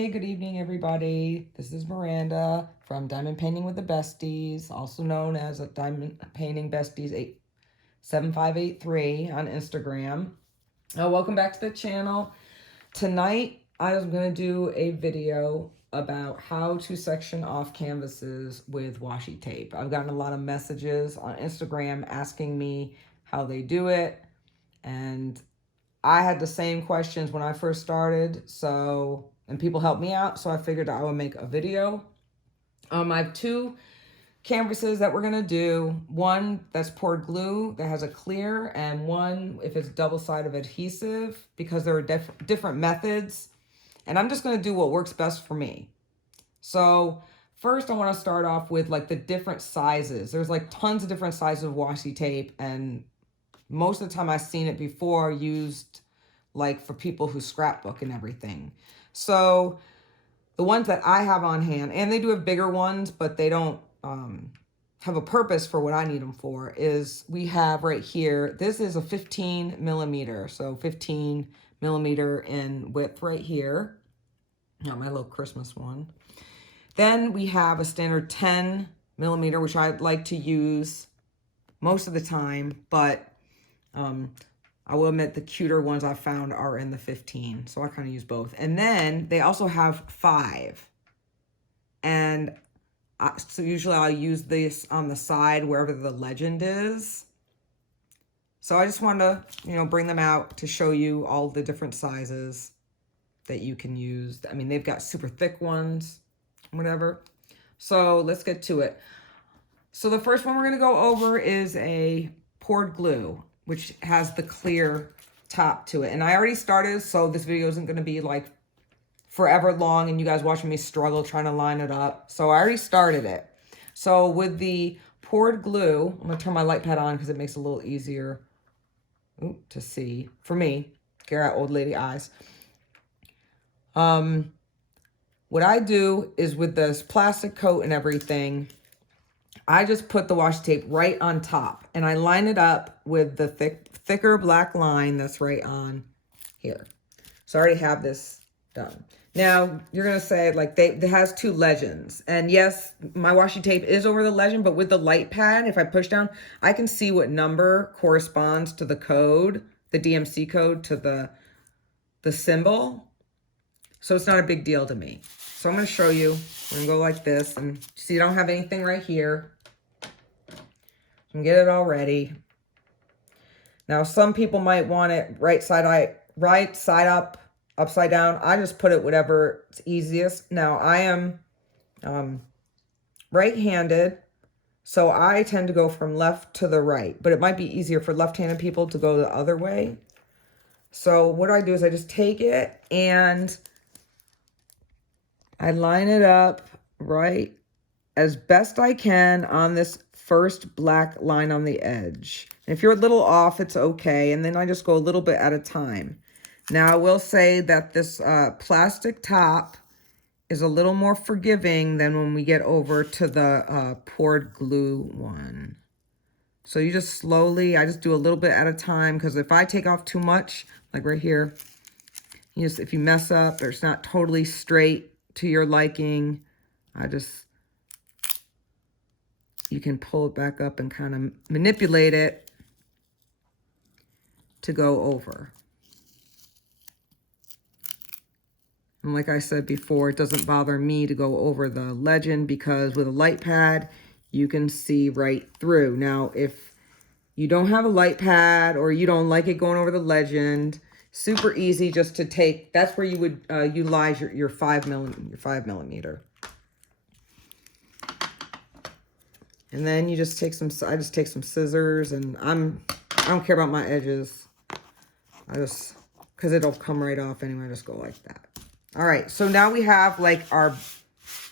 Hey, good evening, everybody. This is Miranda from Diamond Painting with the Besties, also known as a Diamond Painting Besties 87583 on Instagram. Welcome back to the channel. Tonight, I was going to do a video about how to section off canvases with washi tape. I've gotten a lot of messages on Instagram asking me how they do it, and I had the same questions when I first started, and people helped me out, so I figured I would make a video. I have two canvases that we're gonna do. One that's poured glue that has a clear, and one if it's double-sided adhesive, because there are different methods. And I'm just gonna do what works best for me. So first I wanna start off with like the different sizes. There's like tons of different sizes of washi tape, and most of the time I've seen it before used like for people who scrapbook and everything. So the ones that I have on hand, and they do have bigger ones, but they don't have a purpose for what I need them for, is we have right here, this is a 15 millimeter. So 15 millimeter in width right here. Now my little Christmas one. Then we have a standard 10 millimeter, which I like to use most of the time, but I will admit the cuter ones I found are in the 15. So I kind of use both. And then they also have 5. And so usually I'll use this on the side wherever the legend is. So I just wanted to, bring them out to show you all the different sizes that you can use. I mean, they've got super thick ones, whatever. So let's get to it. So the first one we're going to go over is a poured glue, which has the clear top to it. And I already started, so this video isn't going to be like forever long and you guys watching me struggle trying to line it up. So I already started it. So with the poured glue, I'm going to turn my light pad on because it makes it a little easier to see for me. Garrett, old lady eyes. What I do is with this plastic coat and everything, I just put the washi tape right on top and I line it up with the thicker black line that's right on here. So I already have this done. Now you're going to say like it has 2 legends, and yes, my washi tape is over the legend, but with the light pad, if I push down, I can see what number corresponds to the code, the DMC code to the symbol. So it's not a big deal to me. So I'm going to show you. I'm going to go like this, and see, I don't have anything right here. And get it all ready. Now, some people might want it right side up, upside down. I just put it whatever is easiest. Now, I am right-handed, so I tend to go from left to the right. But it might be easier for left-handed people to go the other way. So what I do is I just take it and I line it up right as best I can on this first black line on the edge. And if you're a little off, it's okay. And then I just go a little bit at a time. Now, I will say that this plastic top is a little more forgiving than when we get over to the poured glue one. So you just slowly, I just do a little bit at a time, because if I take off too much, like right here, if you mess up or it's not totally straight to your liking, you can pull it back up and kind of manipulate it to go over. And like I said before, it doesn't bother me to go over the legend, because with a light pad, you can see right through. Now, if you don't have a light pad or you don't like it going over the legend, super easy just to take, that's where you would utilize your 5 millimeter. And then you just take I just take some scissors, and I don't care about my edges. Because it'll come right off anyway, I just go like that. All right, so now we have like our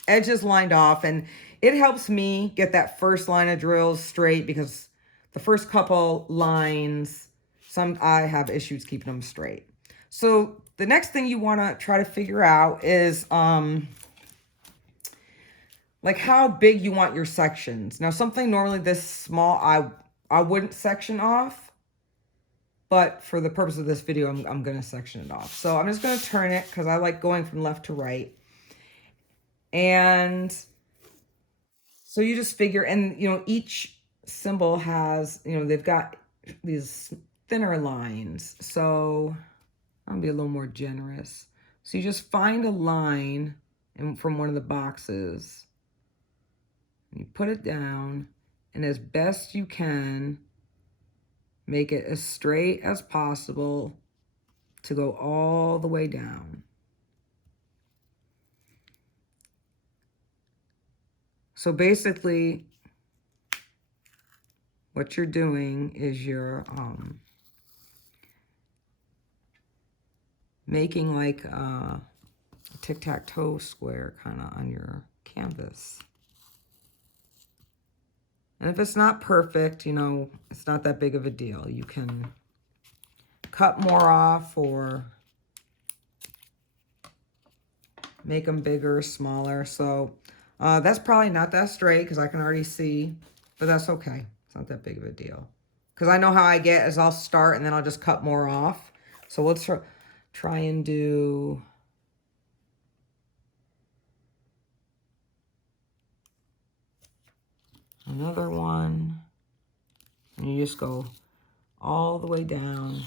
edges lined off, and it helps me get that first line of drills straight, because the first couple lines, I have issues keeping them straight. So the next thing you want to try to figure out is like how big you want your sections. Now, something normally this small, I wouldn't section off, but for the purpose of this video, I'm going to section it off. So I'm just going to turn it, because I like going from left to right. And so you just figure, and you know, each symbol has, you know, they've got these thinner lines. So I'll be a little more generous. So you just find a line from one of the boxes, you put it down, and as best you can, make it as straight as possible to go all the way down. So basically, what you're doing is you're making like a tic-tac-toe square kind of on your canvas. And if it's not perfect, you know, it's not that big of a deal. You can cut more off or make them bigger, smaller. So that's probably not that straight because I can already see, but that's okay. It's not that big of a deal. Because I know how I get is I'll start and then I'll just cut more off. So let's try and do another one. And you just go all the way down.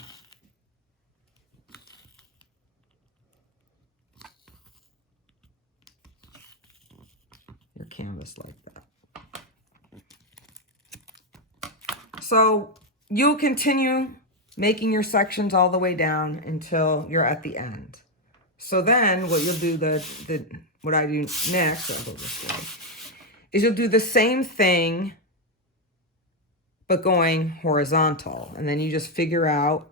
Your canvas like that. So you'll continue making your sections all the way down until you're at the end. So then what you'll do, what I do next, I'll go this way, is you'll do the same thing, but going horizontal. And then you just figure out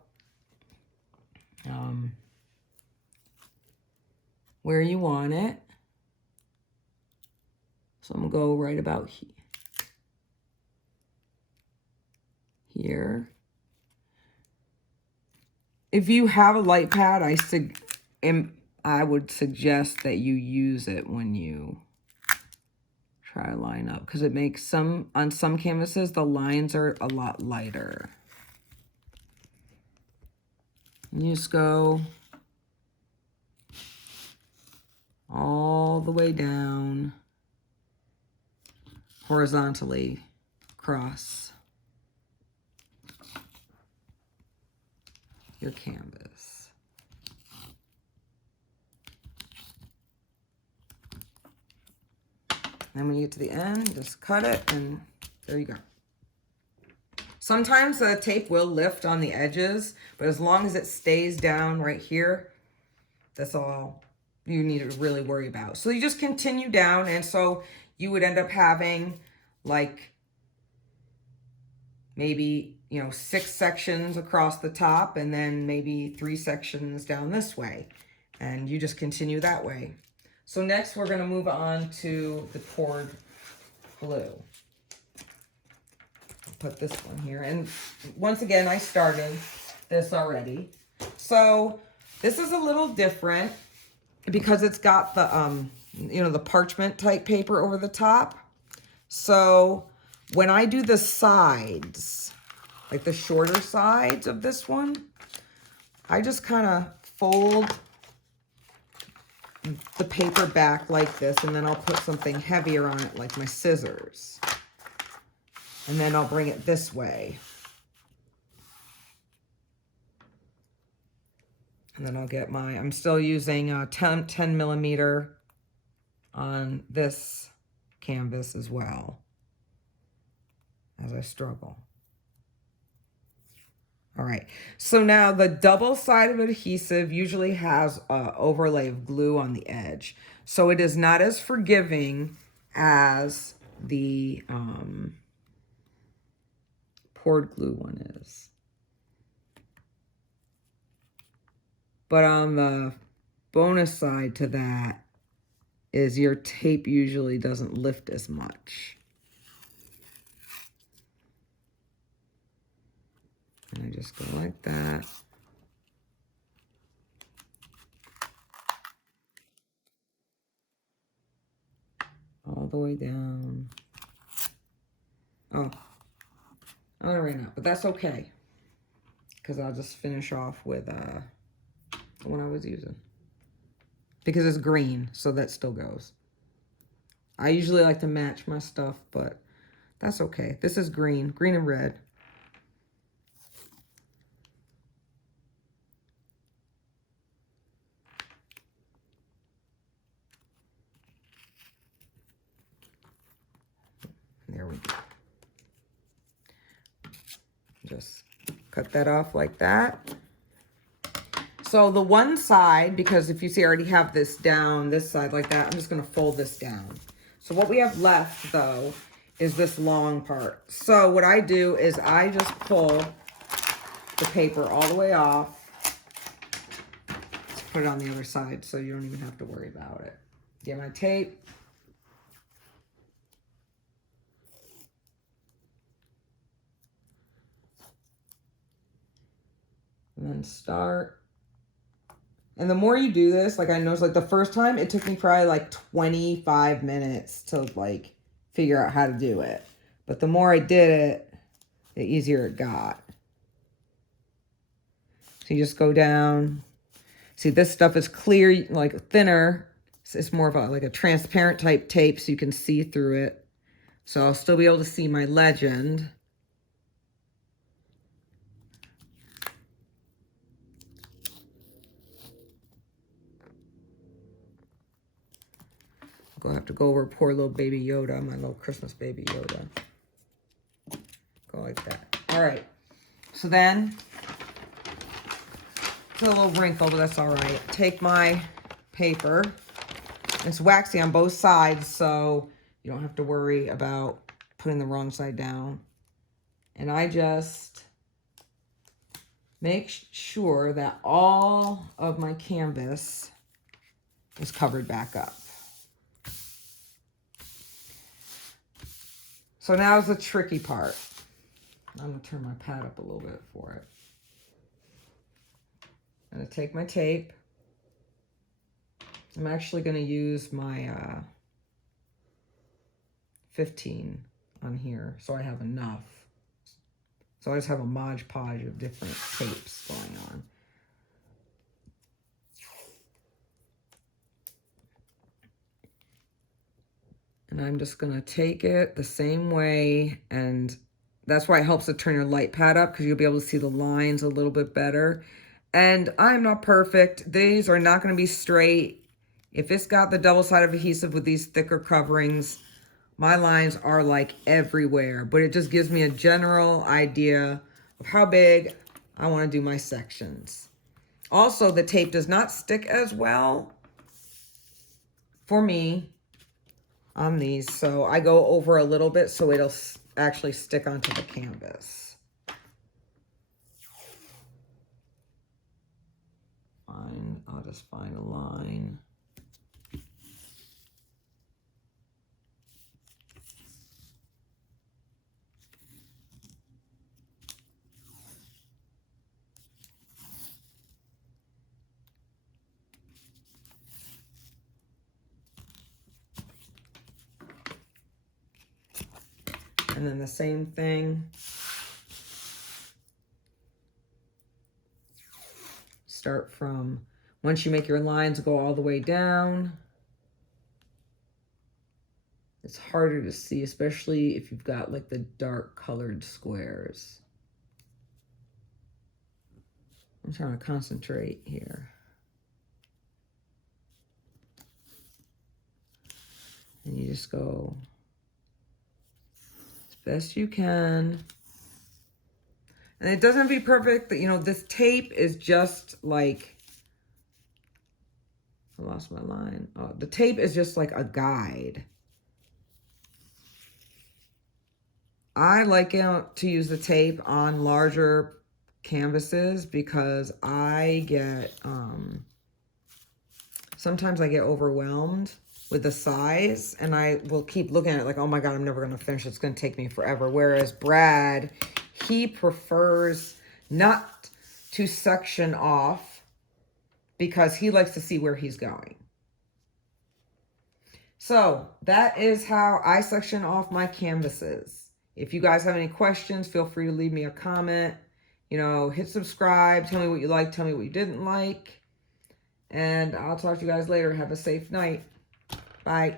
where you want it. So I'm gonna go right about here. If you have a light pad, I would suggest that you use it when you try to line up, because it makes on some canvases, the lines are a lot lighter. And you just go all the way down horizontally across your canvas. And when you get to the end, just cut it, and there you go. Sometimes the tape will lift on the edges, but as long as it stays down right here, that's all you need to really worry about. So you just continue down, and so you would end up having like maybe, you know, 6 sections across the top, and then maybe 3 sections down this way, and you just continue that way. So next we're going to move on to the poured glue. I'll put this one here, and once again I started this already. So this is a little different because it's got the you know, the parchment type paper over the top. So when I do the sides, like the shorter sides of this one, I just kind of fold the paper back like this, and then I'll put something heavier on it, like my scissors. And then I'll bring it this way. And then I'll get I'm still using a 10 millimeter on this canvas as well, as I struggle. All right, so now the double-sided adhesive usually has an overlay of glue on the edge. So it is not as forgiving as the poured glue one is. But on the bonus side to that is your tape usually doesn't lift as much. And I just go like that. All the way down. Oh, I ran out, but that's okay, because I'll just finish off with the one I was using. Because it's green, so that still goes. I usually like to match my stuff, but that's okay. This is green and red. There we go. Just cut that off like that. So the one side, because if you see I already have this down, this side like that, I'm just gonna fold this down. So what we have left though is this long part. So what I do is I just pull the paper all the way off. Let's put it on the other side so you don't even have to worry about it. Get my tape. And then start. And the more you do this, like I noticed, like the first time it took me probably like 25 minutes to like figure out how to do it. But the more I did it, the easier it got. So you just go down. See, this stuff is clear, like thinner. It's more of a, like a transparent type tape so you can see through it. So I'll still be able to see my legend. I'll have to go over poor little baby Yoda, my little Christmas baby Yoda. Go like that. All right. So then, it's a little wrinkle, but that's all right. Take my paper. It's waxy on both sides, so you don't have to worry about putting the wrong side down. And I just make sure that all of my canvas is covered back up. So now is the tricky part. I'm going to turn my pad up a little bit for it. I'm going to take my tape. I'm actually going to use my 15 on here so I have enough. So I just have a Mod Podge of different tapes going on. And I'm just going to take it the same way, and that's why it helps to turn your light pad up, because you'll be able to see the lines a little bit better. And I'm not perfect. These are not going to be straight. If it's got the double-sided adhesive with these thicker coverings, my lines are like everywhere, but it just gives me a general idea of how big I want to do my sections. Also, the tape does not stick as well for me on these, so I go over a little bit so it'll actually stick onto the canvas. Fine, I'll just find a line. And then the same thing. Start from, once you make your lines, go all the way down. It's harder to see, especially if you've got like the dark colored squares. I'm trying to concentrate here. And you just go best you can. And it doesn't have to be perfect. You know, this tape is just like, I lost my line. Oh, the tape is just like a guide. I like to use the tape on larger canvases because I get, sometimes I get overwhelmed with the size, and I will keep looking at it like, oh my God, I'm never going to finish. It's going to take me forever. Whereas Brad, he prefers not to section off because he likes to see where he's going. So that is how I section off my canvases. If you guys have any questions, feel free to leave me a comment. You know, hit subscribe. Tell me what you liked. Tell me what you didn't like. And I'll talk to you guys later. Have a safe night. Bye.